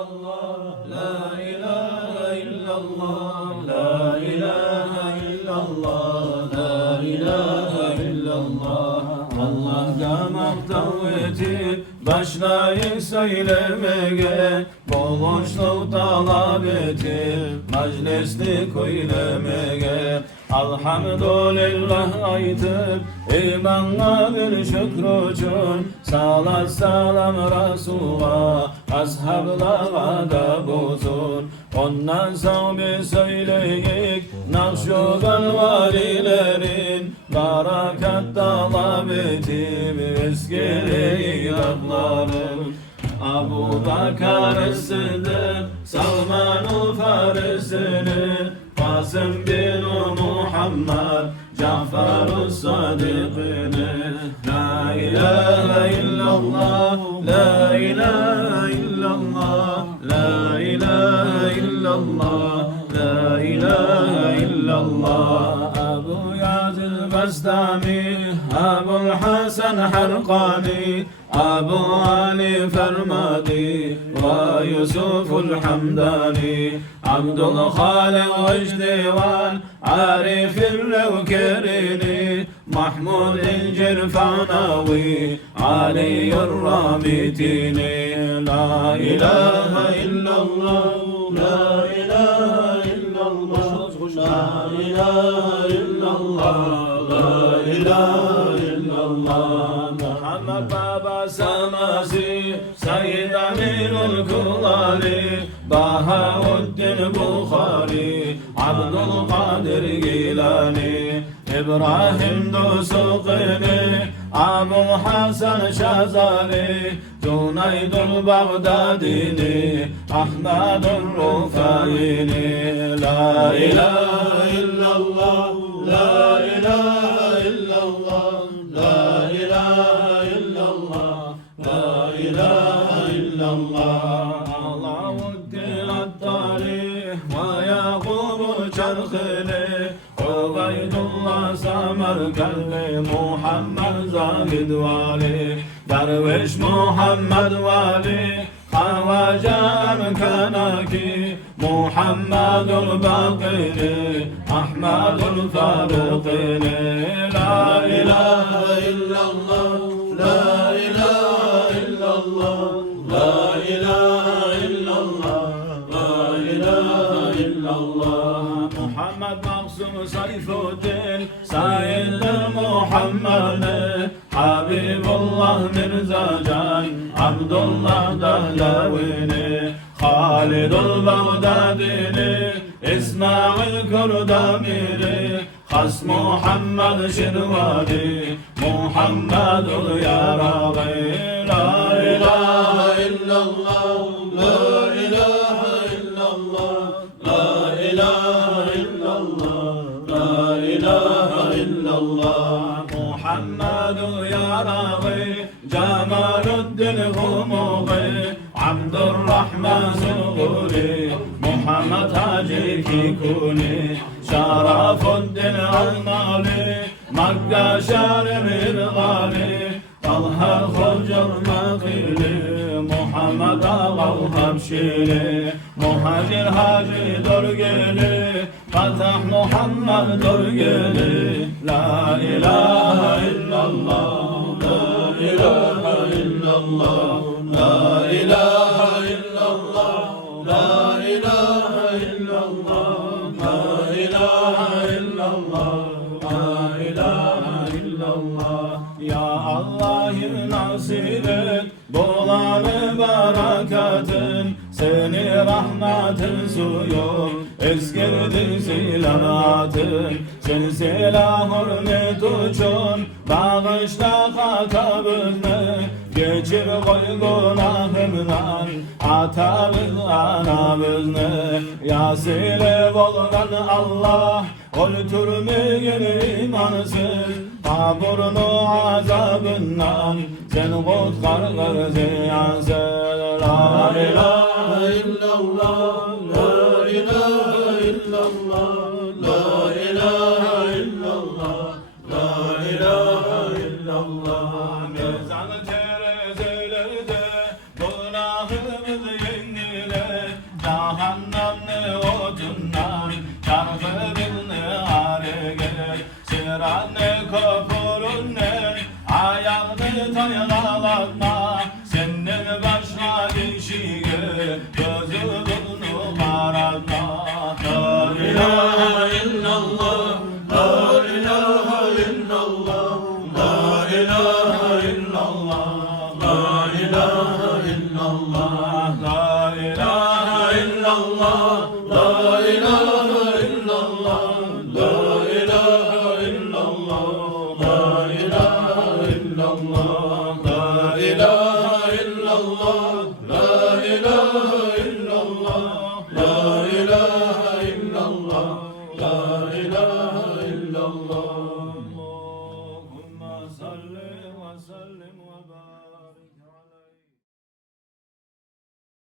illallah, la ilahe illallah, la ilahe illallah, la ilahe illallah. Allah damak daveti başlayın söylemeye, boğuşluk talep etip meclislik eylemeye. Elhamdülillah aytıp imanla bir şükür için, salat salam Resul'a, ashablara da bozur. Ondan sonra bir söyleyik Nakşuban valilerin barakat talep etip eskili adların. Abu Bakar Sıddık, Salman-ı Farisi'nin, Kasım bin Muhammed, Cafer-ı Sadık'ını. La ilahe illallah, la ilahe illallah, la ilahe illallah, la ilahe illallah. Abu Yazid Bestami, Abul Hasan Harqani, Abu Ali Fermadi ve Yusuful Hamdani, Abdülhalik Ecdivan, Arif'in Levkerini, Mahmud İncirfanavi, Ali'yur Ramitini. La ilahe illallah, la ilahe illallah, la ilahe illallah, la ilahe illallah. Muhammed Baba Samasi, Sayyid Amirul Kulali, Bahauddin Bukhari, Abdülkadir Gilani, İbrahim Dusukini, Abu Hasan Şazali, Cunaydul Bağdadini, Ahmedul Rufaini. La ilahe illallah, la ilahe illallah, la ilahe illallah, la ilahe illallah. Alauddin Attari ve Yakub Çarkili, Ubeydullah Samarkandi, Muhammed Zahid Vali, Derviş Muhammed Vali, Havacam Kanaki, Muhammedul Bakiri, Ahmedul Farukini. La ilahe illallah, la ilahe illallah, la ilahe illallah, la ilahe illallah. Muhammed Maksum Sayfuddin, Sayyid Muhammed'i, Habibullah Mirza Can, Abdullah Dahlavini, Halidul Bağdadini, İsmail Kurdamiri, Has Muhammed Şirvani, Muhammedul Yaraghi. La ilahe illallah, la ilahe illallah, la ilahe illallah, la ilahe illallah. Muhammedul Yaraghi, Cemaluddin Humughi, Abdurrahman Zuguri, Muhammed Hacı Kikuni, Şarafuddin Almali, Makka Şarif İrgali, Talha Hocam Makili, Muhammed Ağal Habşili, Muhacir Hacı Dorgeli, Fatah Muhammed Dorgeli. La ilahe illallah, la ilahe illallah, la ilahe illallah, la ilahe illallah, la ilahe illallah, la ilahe illallah. Ya Allah'ım nasip et bulanı barakatın, seni rahmetin suyu eskirdi zilanatın. Sen silah hürmet için bağışla hatabını, geçir koy günahımdan atamız anamızını. Ya silip olan Allah öldürmeyin imansız, kaburnu azabından sen kurtar ziyansız. La ilahe illallah, la ilahe illallah, la ilahe illallah, la ilahe illallah. Mezan terezelerde günahımız yenilir. ilahe illallah, la ilahe illallah, la ilahe illallah, la ilahe illallah, la ilahe illallah, la ilahe illallah, la